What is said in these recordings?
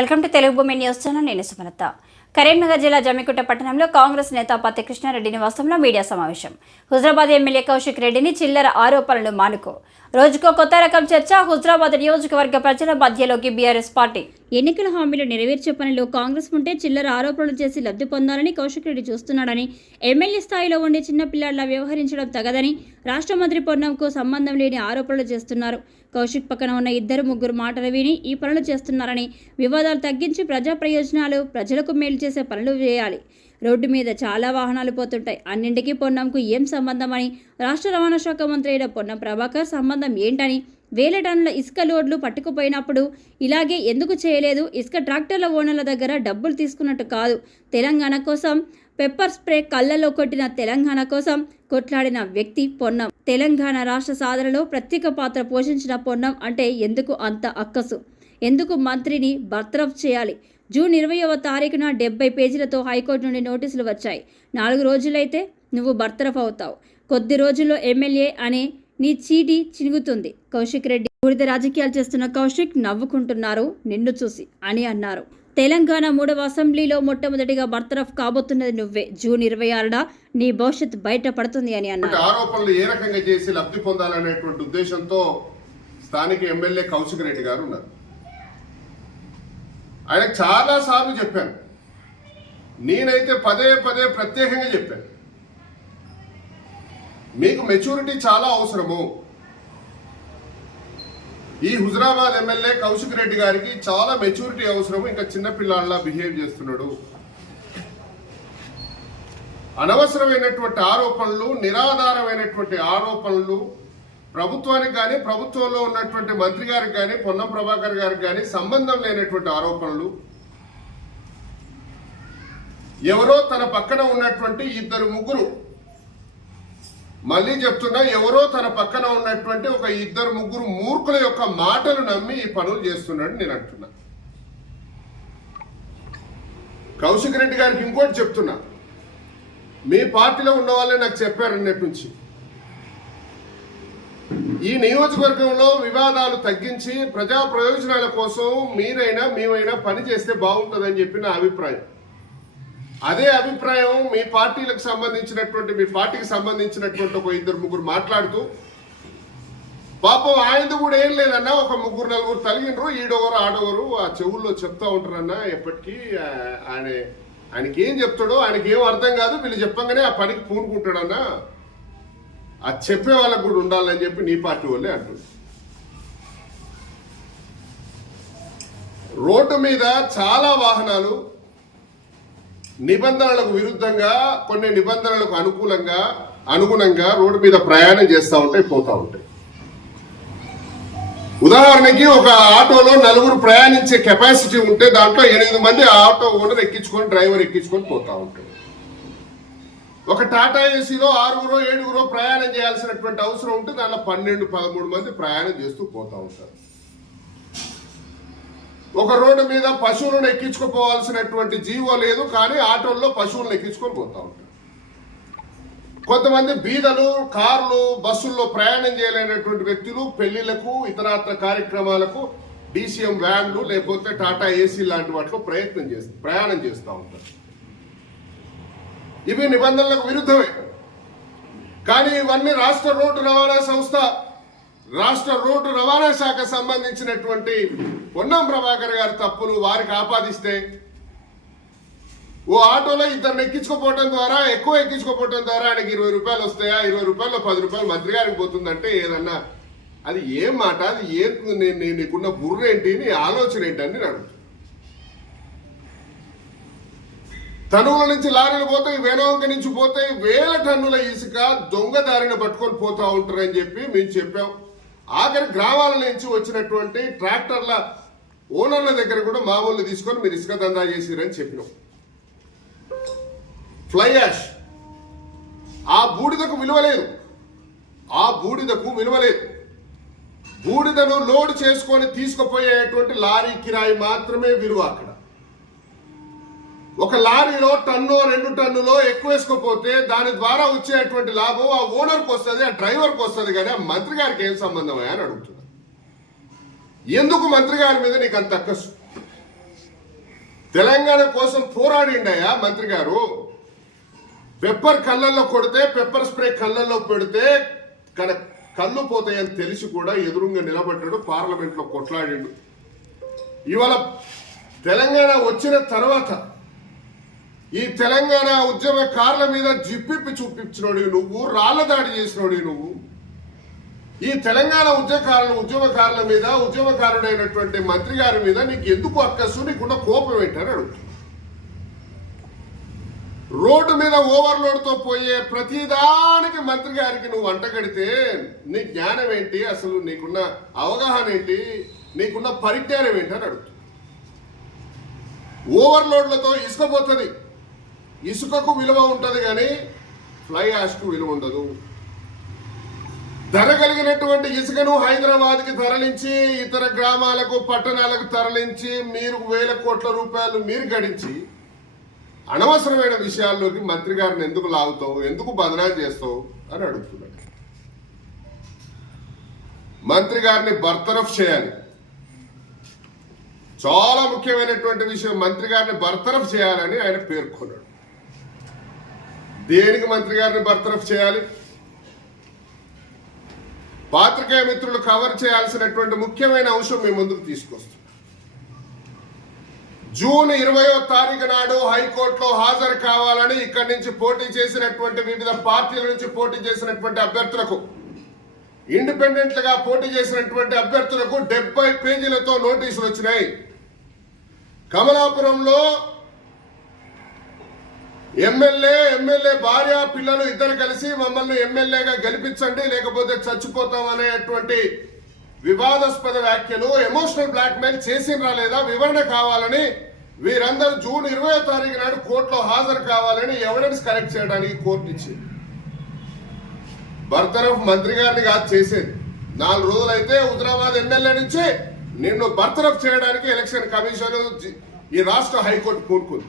Welcome to Telugu భూమి news channel నేను సుమలత. కరీంనగర్ జిల్లా జమ్మికుంట పట్టణంలో కాంగ్రెస్ నేత పత్తి కృష్ణారెడ్డి నివాసంలో మీడియా సమావేశం. హుజరాబాద్ ఎమ్మెల్యే కౌశిక్ రెడ్డిని చిల్లర ఆరోపణలు మానుకో. రోజుకో కొత్త రకం చర్చ హుజరాబాద్ నియోజకవర్గ ప్రజల మధ్యలోకి బీఆర్ఎస్ పార్టీ. ఎన్నికల హామీలు నెరవేర్చే పనిలో కాంగ్రెస్ ఉంటే చిల్లర ఆరోపణలు చేసి లబ్ధి పొందాలని కౌశిక్ రెడ్డి చూస్తున్నాడని ఎమ్మెల్యే స్థాయిలో ఉండే చిన్నపిల్లాడిలా వ్యవహరించడం తగదని రాష్ట్ర మంత్రి పొన్నంకు సంబంధం లేని ఆరోపణలు చేస్తున్నారు. కౌశిక్ పక్కన ఉన్న ఇద్దరు ముగ్గురు మాటలు విని ఈ పనులు చేస్తున్నారని వివాదాలు తగ్గించి ప్రజా ప్రయోజనాలు ప్రజలకు మేలు చేసే పనులు చేయాలి. రోడ్డు మీద చాలా వాహనాలు పోతుంటాయి. అన్నింటికీ పొన్నంకు ఏం సంబంధం అని రాష్ట్ర రవాణా శాఖ మంత్రి అయిన పొన్నం ప్రభాకర్ సంబంధం ఏంటని వేల టన్నుల ఇసుక లోడ్లు పట్టుకుపోయినప్పుడు ఇలాగే ఎందుకు చేయలేదు? ఇసుక ట్రాక్టర్ల ఓనర్ల దగ్గర డబ్బులు తీసుకున్నట్టు కాదు. తెలంగాణ కోసం పెప్పర్ స్ప్రే కళ్ళలో కొట్టిన తెలంగాణ కోసం కొట్లాడిన వ్యక్తి పొన్నం. తెలంగాణ రాష్ట్ర సాధనలో ప్రత్యేక పాత్ర పోషించిన పొన్నం అంటే ఎందుకు అంత అక్కసు? ఎందుకు మంత్రిని బర్తరఫ్ చేయాలి? జూన్ ఇరవైవ తారీఖున డెబ్బై పేజీలతో హైకోర్టు నుండి నోటీసులు వచ్చాయి. నాలుగు రోజులైతే నువ్వు బర్తరఫ్ అవుతావు. కొద్ది రోజుల్లో ఎమ్మెల్యే అనే నీ చీటి చినుగుతుంది. కౌశిక్ రెడ్డి బూడిద రాజకీయాలు చేస్తున్న కౌశిక్ నవ్వుకుంటున్నారు నిన్ను చూసి అని అన్నారు. తెలంగాణ మూడవ అసెంబ్లీలో మొట్టమొదటిగా బర్తరఫ్ కాబోతున్నది నువ్వే. జూన్ ఇరవై ఆరున నీ భవిష్యత్ బయటపడుతుంది అని అన్నారు ఆరోపణలు ఏ రకంగా చేసి లబ్ధి పొందాలనేటువంటి ఉద్దేశంతో స్థానిక ఎమ్మెల్యే కౌశిక్ రెడ్డి గారు ఉన్నారు. ఆయన చాలా సార్లు చెప్పాను నేనైతే పదే పదే ప్రత్యేకంగా చెప్పాను. మీకు మెచ్యూరిటీ చాలా అవసరము. ఈ హుజరాబాద్ ఎమ్మెల్యే కౌశిక్ రెడ్డి గారికి చాలా మెచ్యూరిటీ అవసరము. ఇంకా చిన్నపిల్లాళ్ళ బిహేవ్ చేస్తున్నాడు. అనవసరమైనటువంటి ఆరోపణలు నిరాధారమైనటువంటి ఆరోపణలు ప్రభుత్వానికి కానీ ప్రభుత్వంలో ఉన్నటువంటి మంత్రి గారికి కానీ పొన్నం ప్రభాకర్ గారికి కానీ సంబంధం లేనటువంటి ఆరోపణలు. ఎవరో తన పక్కన ఉన్నటువంటి ఇద్దరు ముగ్గురు మళ్ళీ చెప్తున్నా ఎవరో తన పక్కన ఉన్నటువంటి ఒక ఇద్దరు ముగ్గురు మూర్ఖుల యొక్క మాటలు నమ్మి ఈ పనులు చేస్తున్నాడు నేను అంటున్నా. కౌశిక్ రెడ్డి గారికి ఇంకోటి చెప్తున్నా. మీ పార్టీలో ఉన్న వాళ్ళే నాకు చెప్పారు అన్నట్టు నుంచి ఈ నియోజకవర్గంలో వివాదాలు తగ్గించి ప్రజా ప్రయోజనాల కోసం మీరైనా మేమైనా పని చేస్తే బాగుంటుందని చెప్పి నా అభిప్రాయం. అదే అభిప్రాయం మీ పార్టీలకు సంబంధించినటువంటి మీ పార్టీకి సంబంధించినటువంటి ఒక ఇద్దరు ముగ్గురు మాట్లాడుతూ పాపం ఆయనది కూడా ఏం లేదన్నా ఒక ముగ్గురు నలుగురు తలిగినరు ఈడోగరు ఆడోగరు ఆ చెవుల్లో చెప్తా ఉంటారన్నా ఎప్పటికీ ఆయన ఆయనకి ఏం చెప్తాడో ఆయనకి ఏం అర్థం కాదు వీళ్ళు చెప్పంగానే ఆ పనికి పూనుకుంటాడన్నా ఆ చెప్పే వాళ్ళకు కూడా ఉండాలని చెప్పి నీ పార్టీ వాళ్ళే అంటుంది రోడ్డు మీద చాలా వాహనాలు నిబంధనలకు విరుద్ధంగా కొన్ని నిబంధనలకు అనుకూలంగా అనుగుణంగా రోడ్డు మీద ప్రయాణం చేస్తూ ఉంటాయి పోతూ ఉంటాయి. ఉదాహరణకి ఒక ఆటోలో నలుగురు ప్రయాణించే కెపాసిటీ ఉంటే దాంట్లో ఎనిమిది మంది ఆటో ఓనర్ ఎక్కించుకొని డ్రైవర్ ఎక్కించుకొని పోతూ ఉంటాడు ఒక టాటా ఏసీలో ఆరుగురో ఏడుగురో ప్రయాణం చేయాల్సినటువంటి అవసరం ఉంటే దాంట్లో పన్నెండు పదమూడు మంది ప్రయాణం చేస్తూ పోతూ ఉంటారు. ఒక రోడ్డు మీద పశువులను ఎక్కించుకుపోవాల్సినటువంటి జీవో లేదు కానీ ఆటోల్లో పశువులను ఎక్కించుకొని పోతా ఉంటారు. కొంతమంది బీదలు కార్లు బస్సుల్లో ప్రయాణం చేయలేనటువంటి వ్యక్తులు పెళ్ళిళ్ళకు ఇతరాత్ర కార్యక్రమాలకు డీసీఎం వ్యాన్లు లేకపోతే టాటా ఏసీ లాంటి వాటిలో ప్రయత్నం చేస్తారు ప్రయాణం చేస్తూ ఉంటారు. ఇవి నిబంధనలకు విరుద్ధమే. కానీ ఇవన్నీ రాష్ట్ర రోడ్డు రవాణా సంస్థ రాష్ట్ర రోడ్డు రవాణా శాఖ సంబంధించినటువంటి పొన్నం ప్రభాకర్ గారి తప్పులు వారికి ఆపాదిస్తే ఓ ఆటోలో ఇద్దరిని ఎక్కించుకోపోవడం ద్వారా ఎక్కువ ఎక్కించుకోపోవడం ద్వారా ఆయనకి ఇరవై రూపాయలు వస్తాయా? ఇరవై రూపాయలు పది రూపాయలు మంత్రి గారికి పోతుందంటే ఏదన్నా అది ఏం మాట? అది ఏం నేను నేను నీకున్న బుర్ర ఏంటి? నీ ఆలోచన ఏంటి అని నేను అడుగుతాను తనువుల నుంచి లారీలు పోతాయి వేనవంక నుంచి పోతాయి వేల టన్నుల ఇసుక దొంగదారిని పట్టుకొని పోతా ఉంటారని చెప్పి మేము చెప్పాం. ఆఖరి గ్రామాల నుంచి వచ్చినటువంటి ట్రాక్టర్ల ఓనర్ల దగ్గర కూడా మామూలు తీసుకొని మీరు ఇసుక దందా చేసిరని చెప్పినాం. Fly ash. ఆ బూడిదకు విలువలేదు ఆ బూడిదకు విలువలేదు బూడిదను లోడ్ చేసుకొని తీసుకుపోయేటువంటి లారీ కిరాయి మాత్రమే విలువ అక్కడ. ఒక లారీలో టన్ను రెండు టన్నులో ఎక్కువ వేసుకోపోతే దాని ద్వారా వచ్చేటువంటి లాభం ఆ ఓనర్కి వస్తుంది ఆ డ్రైవర్కి వస్తుంది. కానీ ఆ మంత్రి గారికి ఏం సంబంధం అని అడుగుతున్నా. ఎందుకు మంత్రి గారి మీద నీకు అంత అక్కసు? తెలంగాణ కోసం పోరాడిండయా మంత్రి గారు. పెప్పర్ కళ్ళల్లో కొడితే పెప్పర్ స్ప్రే కళ్ళల్లో పెడితే కన కళ్ళు పోతాయని తెలిసి కూడా ఎదురుగా నిలబడ్డాడు పార్లమెంట్లో కొట్లాడిండు. ఇవాళ తెలంగాణ వచ్చిన తర్వాత ఈ తెలంగాణ ఉద్యమకారుల మీద జిప్పిప్పి చూపించినోడి నువ్వు రాళ్ళ దాడి చేసినోడి నువ్వు. ఈ తెలంగాణ ఉద్యమకారుల ఉద్యమకారుల మీద ఉద్యమకారుడైనటువంటి మంత్రి గారి మీద నీకు ఎందుకు అక్కసు నీకున్న కోపం ఏంటని అడుగుతుంది రోడ్డు మీద ఓవర్లోడ్తో పోయే ప్రతిదానికి మంత్రి గారికి నువ్వు అంటగడితే నీ జ్ఞానం ఏంటి అసలు నీకున్న అవగాహన ఏంటి నీకున్న పరిజ్ఞానం ఏంటి అని అడుగుతుంది ఓవర్లోడ్లతో ఇసుకపోతుంది ఇసుకకు విలువ ఉంటుంది కానీ ఫ్లై యాష్కు విలువ ఉండదు. ధర కలిగినటువంటి ఇసుకను హైదరాబాద్కి తరలించి ఇతర గ్రామాలకు పట్టణాలకు తరలించి మీరు వేల కోట్ల రూపాయలు మీరు గడించి అనవసరమైన విషయాల్లోకి మంత్రి గారిని ఎందుకు లాగుతావు ఎందుకు బదనాలు చేస్తావు అని అడుగుతున్నాడు. మంత్రి గారిని బర్తరఫ్ చేయాలి. చాలా ముఖ్యమైనటువంటి విషయం మంత్రి గారిని బర్తరఫ్ చేయాలని ఆయన పేర్కొన్నాడు. దేనికి మంత్రి గారిని బర్తరఫ్ చేయాలి? పాత్రికేయ మిత్రులు కవర్ చేయాల్సినటువంటి ముఖ్యమైన అంశం మీ ముందుకు తీసుకొస్తాం జూన్ ఇరవయో తారీఖు నాడు హైకోర్టులో హాజరు కావాలని ఇక్కడి నుంచి పోటీ చేసినటువంటి వివిధ పార్టీల నుంచి పోటీ చేసినటువంటి అభ్యర్థులకు ఇండిపెండెంట్గా పోటీ చేసినటువంటి అభ్యర్థులకు డెబ్బై పేజీలతో నోటీసులు వచ్చినాయి. కమలాపురంలో ఎమ్మెల్యే ఎమ్మెల్యే భార్య పిల్లలు ఇద్దరు కలిసి మమ్మల్ని ఎమ్మెల్యేగా గెలిపించండి లేకపోతే చచ్చిపోతాం అనేటువంటి వివాదాస్పద వ్యాఖ్యలు ఎమోషనల్ బ్లాక్మెయిల్ చేసిండ్రా లేదా వివరణ కావాలని వీరందరూ జూన్ ఇరవై తారీఖు నాడు కోర్టులో హాజరు కావాలని ఎవిడెన్స్ కలెక్ట్ చేయడానికి కోర్టు ఇచ్చింది. బర్తరఫ్ మంత్రి గారిని కాదు చేసేది. నాలుగు రోజులైతే హుజరాబాద్ ఎమ్మెల్యే నుంచి నిన్ను బర్తరఫ్ చేయడానికి ఎలక్షన్ కమిషన్ ఈ రాష్ట్ర హైకోర్టు కోరుకుంది.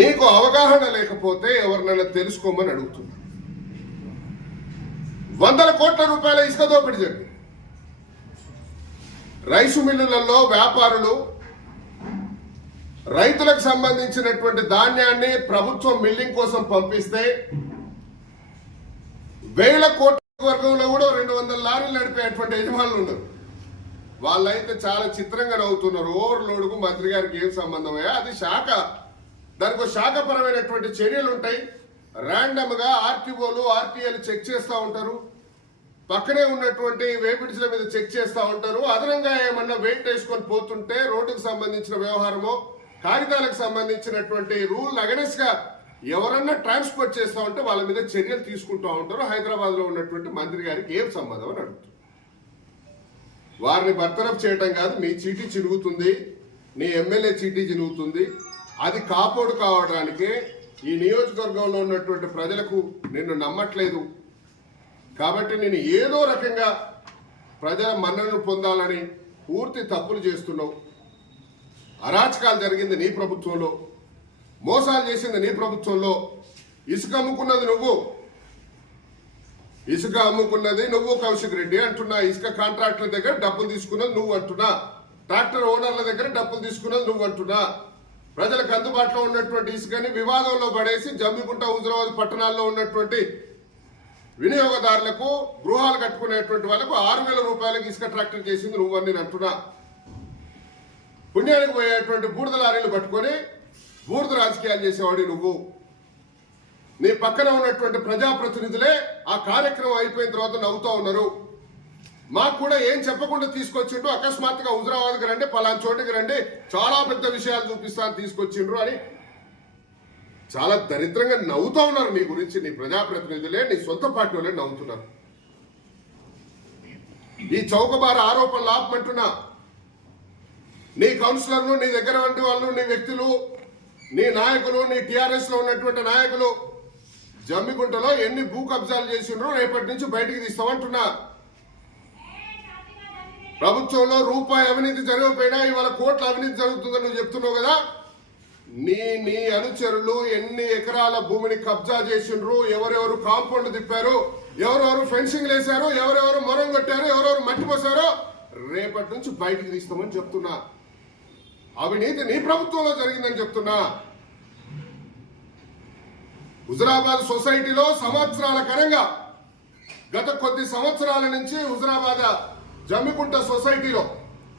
నీకు అవగాహన లేకపోతే ఎవరినైనా తెలుసుకోమని అడుగుతున్నా. వందల కోట్ల రూపాయల ఇసుక దోపిడీ జరిగింది. రైసు మిల్లులలో వ్యాపారులు రైతులకు సంబంధించినటువంటి ధాన్యాన్ని ప్రభుత్వం మిల్లింగ్ కోసం పంపిస్తే వేల కోట్ల వర్గంలో కూడా రెండు వందల లారీలు నడిపేటువంటి యజమానులు ఉన్నారు వాళ్ళైతే చాలా చిత్రంగా నవ్వుతున్నారు. ఓవర్లోడ్కు మంత్రి గారికి ఏం సంబంధమయ్యా అది శాఖ. దానికి శాఖపరమైనటువంటి చర్యలు ఉంటాయి. ర్యాండమ్గా ఆర్టీఓలు ఆర్టీఏలు చెక్ చేస్తూ ఉంటారు. పక్కనే ఉన్నటువంటి వేపిడిల మీద చెక్ చేస్తూ ఉంటారు. అదనంగా ఏమన్నా వెయిట్ వేసుకొని పోతుంటే రోడ్డుకు సంబంధించిన వ్యవహారమో కాగితాలకు సంబంధించినటువంటి రూల్ అగనెస్గా ఎవరన్నా ట్రాన్స్పోర్ట్ చేస్తూ ఉంటే వాళ్ళ మీద చర్యలు తీసుకుంటూ ఉంటారు. హైదరాబాద్లో ఉన్నటువంటి మంత్రి గారికి ఏం సంబంధం అని అడుగుతారు వారిని బర్తరఫ్ చేయటం కాదు. మీ చీటీ చిరుగుతుంది నీ ఎమ్మెల్యే చీటీ చిరుగుతుంది అది కాపోడు కావడానికి ఈ నియోజకవర్గంలో ఉన్నటువంటి ప్రజలకు నిన్ను నమ్మట్లేదు. కాబట్టి నేను ఏదో రకంగా ప్రజల మన్ననను పొందాలని పూర్తి తప్పులు చేస్తున్నావు. అరాచకాలు జరిగింది నీ ప్రభుత్వంలో మోసాలు చేసింది నీ ప్రభుత్వంలో ఇసుక అమ్ముకున్నది నువ్వు. ఇసుక అమ్ముకున్నది నువ్వు కౌశిక్ రెడ్డి అంటున్నా. ఇసుక కాంట్రాక్టుల దగ్గర డబ్బులు తీసుకున్నది నువ్వు అంటున్నా. ట్రాక్టర్ ఓనర్ల దగ్గర డబ్బులు తీసుకున్నది నువ్వు అంటున్నా. ప్రజలకు అందుబాటులో ఉన్నటువంటి ఇసుకని వివాదంలో పడేసి జమ్మికుంట హుజరాబాద్ పట్టణాల్లో ఉన్నటువంటి వినియోగదారులకు గృహాలు కట్టుకునేటువంటి వాళ్ళకు ఆరు వేల రూపాయలకు ఇసుక ట్రాక్టర్ చేసింది నువ్వు అని నేను అంటున్నా. పుణ్యానికి పోయేటువంటి బూడిద లారీలు పట్టుకొని బూడిద రాజకీయాలు చేసేవాడి నువ్వు. నీ పక్కన ఉన్నటువంటి ప్రజాప్రతినిధులే ఆ కార్యక్రమం అయిపోయిన తర్వాత నవ్వుతూ ఉన్నారు. మాకు కూడా ఏం చెప్పకుండా తీసుకొచ్చిండ్రు అకస్మాత్తుగా హుజరాబాద్కి రండి పలానా చోటుకి రండి చాలా పెద్ద విషయాలు చూపిస్తాను తీసుకొచ్చిండ్రు అని చాలా దరిద్రంగా నవ్వుతూ ఉన్నారు నీ గురించి నీ ప్రజాప్రతినిధులే నీ సొంత పార్టీ వాళ్ళే నవ్వుతున్నారు. ఈ చౌకబార ఆరోపణలు ఆపమంటున్నా. నీ కౌన్సిలర్లు నీ దగ్గర వంటి వాళ్ళు నీ వ్యక్తులు నీ నాయకులు నీ టిఆర్ఎస్లో ఉన్నటువంటి నాయకులు జమ్మిగుంటలో ఎన్ని భూ కబ్జాలు చేసిండ్రో రేపటి నుంచి బయటికి తీస్తామంటున్నా. ప్రభుత్వంలో రూపాయి అవినీతి జరగకపోయినా ఇవాళ కోట్ల అవినీతి జరుగుతుందని నువ్వు చెప్తున్నావు కదా? నీ నీ అనుచరులు ఎన్ని ఎకరాల భూమిని కబ్జా చేసిండ్రు? ఎవరెవరు కాంపౌండ్ తిప్పారు? ఎవరెవరు ఫెన్సింగ్ వేశారు ఎవరెవరు మొరం కొట్టారు? ఎవరెవరు మట్టి పోసారో రేపటి నుంచి బయటికి తీస్తామని చెప్తున్నా. అవినీతి నీ ప్రభుత్వంలో జరిగిందని చెప్తున్నా. హుజరాబాద్ సొసైటీలో సంవత్సరాల కరంగా గత కొద్ది సంవత్సరాల నుంచి హుజరాబాద్ జమ్మికుంట సొసైటీలో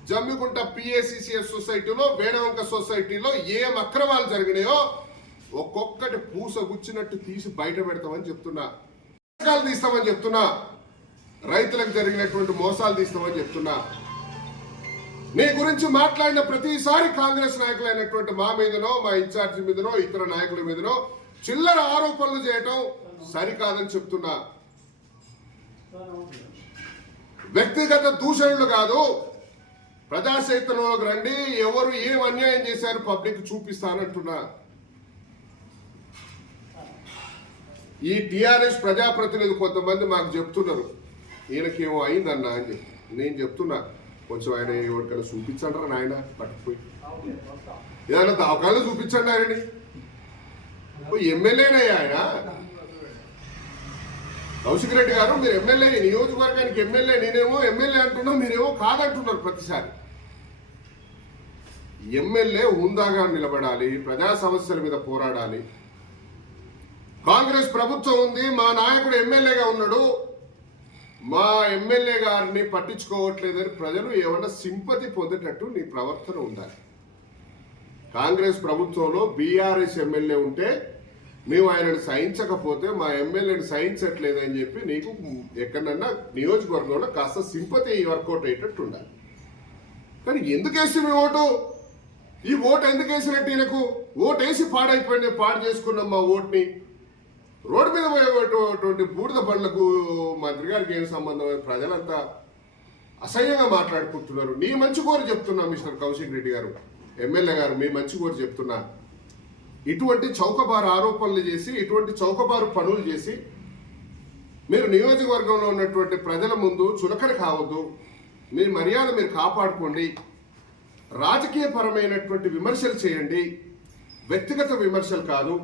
జమ్మికుంట పిఏసిసిఎస్ సొసైటీలో వేణవంక సొసైటీలో ఏం అక్రమాలు జరిగినాయో ఒక్కొక్కటి పూస గుచ్చినట్టు తీసి బయట పెడతామని చెప్తున్నా. పుస్తకాలు తీస్తామని చెప్తున్నా. రైతులకు జరిగినటువంటి మోసాలు తీస్తామని చెప్తున్నా. నీ గురించి మాట్లాడిన ప్రతిసారి కాంగ్రెస్ నాయకులైనటువంటి మా మీదనో మా ఇన్ఛార్జి మీదనో ఇతర నాయకుల మీదనో చిల్లర ఆరోపణలు చేయటం సరికాదని చెప్తున్నా. వ్యక్తిగత దూషణలు కాదు. ప్రజాక్షేత్రంలోకి రండి ఎవరు ఏం అన్యాయం చేశారు పబ్లిక్ చూపిస్తానంటున్నా. ఈ టిఆర్ఎస్ ప్రజాప్రతినిధి కొంతమంది మాకు చెప్తున్నారు. ఈయనకేమో అయిందన్న అని చెప్పి. నేను చెప్తున్నా. కొంచెం ఆయన ఎవరికైనా చూపించండి నాయన పట్టుకుపోయి. ఏదైనా దావకాయలు చూపించండి ఆయనని. ఎమ్మెల్యేనయ్యా ఆయన. కౌశిక్ రెడ్డి గారు మీరు ఎమ్మెల్యే నియోజకవర్గానికి ఎమ్మెల్యే నేనేమో ఎమ్మెల్యే అంటున్నా మీరేమో కాదంటున్నారు ప్రతిసారి. ఎమ్మెల్యే హుందాగా నిలబడాలి ప్రజా సమస్యల మీద పోరాడాలి. కాంగ్రెస్ ప్రభుత్వం ఉంది మా నాయకుడు ఎమ్మెల్యేగా ఉన్నాడు. మా ఎమ్మెల్యే గారిని పట్టించుకోవట్లేదని ప్రజలు ఏమన్నా సింపతి పొందేటట్టు నీ ప్రవర్తన ఉండాలి. కాంగ్రెస్ ప్రభుత్వంలో బీఆర్ఎస్ ఎమ్మెల్యే ఉంటే మేము ఆయనను సహించకపోతే మా ఎమ్మెల్యేని సహించట్లేదని చెప్పి నీకు ఎక్కడన్నా నియోజకవర్గంలో కాస్త సింపతి వర్కౌట్ అయ్యేటట్టు ఉండాలి. కానీ ఎందుకు వేసి మీ ఓటు? ఈ ఓటు ఎందుకు వేసినట్టు ఈయనకు? ఓటు వేసి పాడైపోయింది పాడు చేసుకున్నాం మా ఓటుని. రోడ్డు మీద పోయేటువంటి బూడిద బండ్లకు మంత్రి గారికి ఏం సంబంధం? ప్రజలంతా అసహ్యంగా మాట్లాడుకుంటున్నారు. నీ మంచి కోరి చెప్తున్నా మిస్టర్ కౌశిక్ రెడ్డి గారు. ఎమ్మెల్యే గారు మీ మంచి కోరి చెప్తున్నా. ఇటువంటి చౌకబారు ఆరోపణలు చేసి ఇటువంటి చౌకబారు పనులు చేసి మీరు నియోజకవర్గంలో ఉన్నటువంటి ప్రజల ముందు చులకన కావద్దు. మీ మర్యాద మీరు కాపాడుకోండి. రాజకీయపరమైనటువంటి విమర్శలు చేయండి. వ్యక్తిగత విమర్శలు కాదు.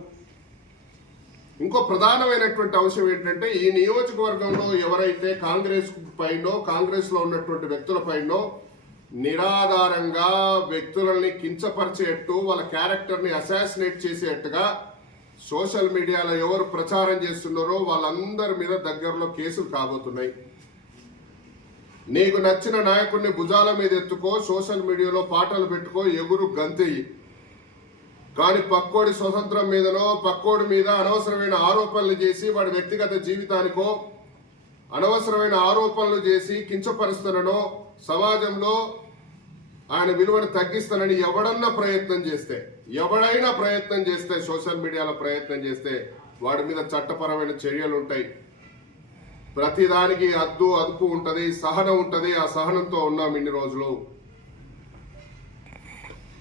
ఇంకో ప్రధానమైనటువంటి అంశం ఏంటంటే ఈ నియోజకవర్గంలో ఎవరైతే కాంగ్రెస్ పైనో కాంగ్రెస్లో ఉన్నటువంటి వ్యక్తుల పైనో నిరాధారంగా వ్యక్తులని కించపరిచేట్టు వాళ్ళ క్యారెక్టర్ని అసాసినేట్ చేసేట్టుగా సోషల్ మీడియాలో ఎవరు ప్రచారం చేస్తున్నారో వాళ్ళందరి మీద దగ్గరలో కేసులు కాబోతున్నాయి. నీకు నచ్చిన నాయకుడిని భుజాల మీద ఎత్తుకో సోషల్ మీడియాలో పాటలు పెట్టుకో ఎగురు గంతెయ్యి కానీ పక్కోడి స్వతంత్రం మీదనో పక్కోడి మీద అనవసరమైన ఆరోపణలు చేసి వాడి వ్యక్తిగత జీవితానికో అనవసరమైన ఆరోపణలు చేసి కించపరుస్తానో సమాజంలో ఆయన విలువను తగ్గిస్తానని ఎవడన్నా ప్రయత్నం చేస్తే ఎవడైనా ప్రయత్నం చేస్తే సోషల్ మీడియాలో ప్రయత్నం చేస్తే వాడి మీద చట్టపరమైన చర్యలు ఉంటాయి. ప్రతిదానికి అద్దు అదుపు ఉంటుంది సహనం ఉంటుంది ఆ సహనంతో ఉన్నాం ఇన్ని రోజులు.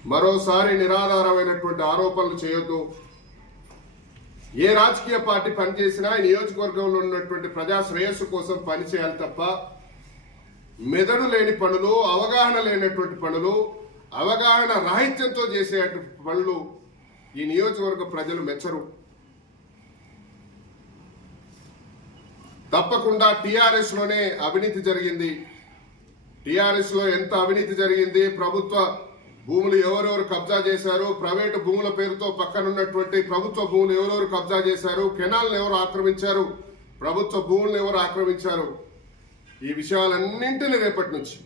మరోసారి నిరాధారమైనటువంటి ఆరోపణలు చేయొద్దు. ఏ రాజకీయ పార్టీ పనిచేసినా నియోజకవర్గంలో ఉన్నటువంటి ప్రజా శ్రేయస్సు కోసం పనిచేయాలి తప్ప మెదడు లేని పనులు అవగాహన లేనటువంటి పనులు అవగాహన రాహిత్యంతో చేసే పనులు ఈ నియోజకవర్గ ప్రజలు మెచ్చరు. తప్పకుండా టిఆర్ఎస్లోనే అవినీతి జరిగింది. టిఆర్ఎస్లో ఎంత అవినీతి జరిగింది? ప్రభుత్వ భూములు ఎవరెవరు కబ్జా చేశారు? ప్రైవేటు భూముల పేరుతో పక్కనున్నటువంటి ప్రభుత్వ భూములు ఎవరెవరు కబ్జా చేశారు? కెనాల్ని ఎవరు ఆక్రమించారు? ప్రభుత్వ భూములను ఎవరు ఆక్రమించారు? ఈ విషయాలన్నింటినీ రేపటి నుంచి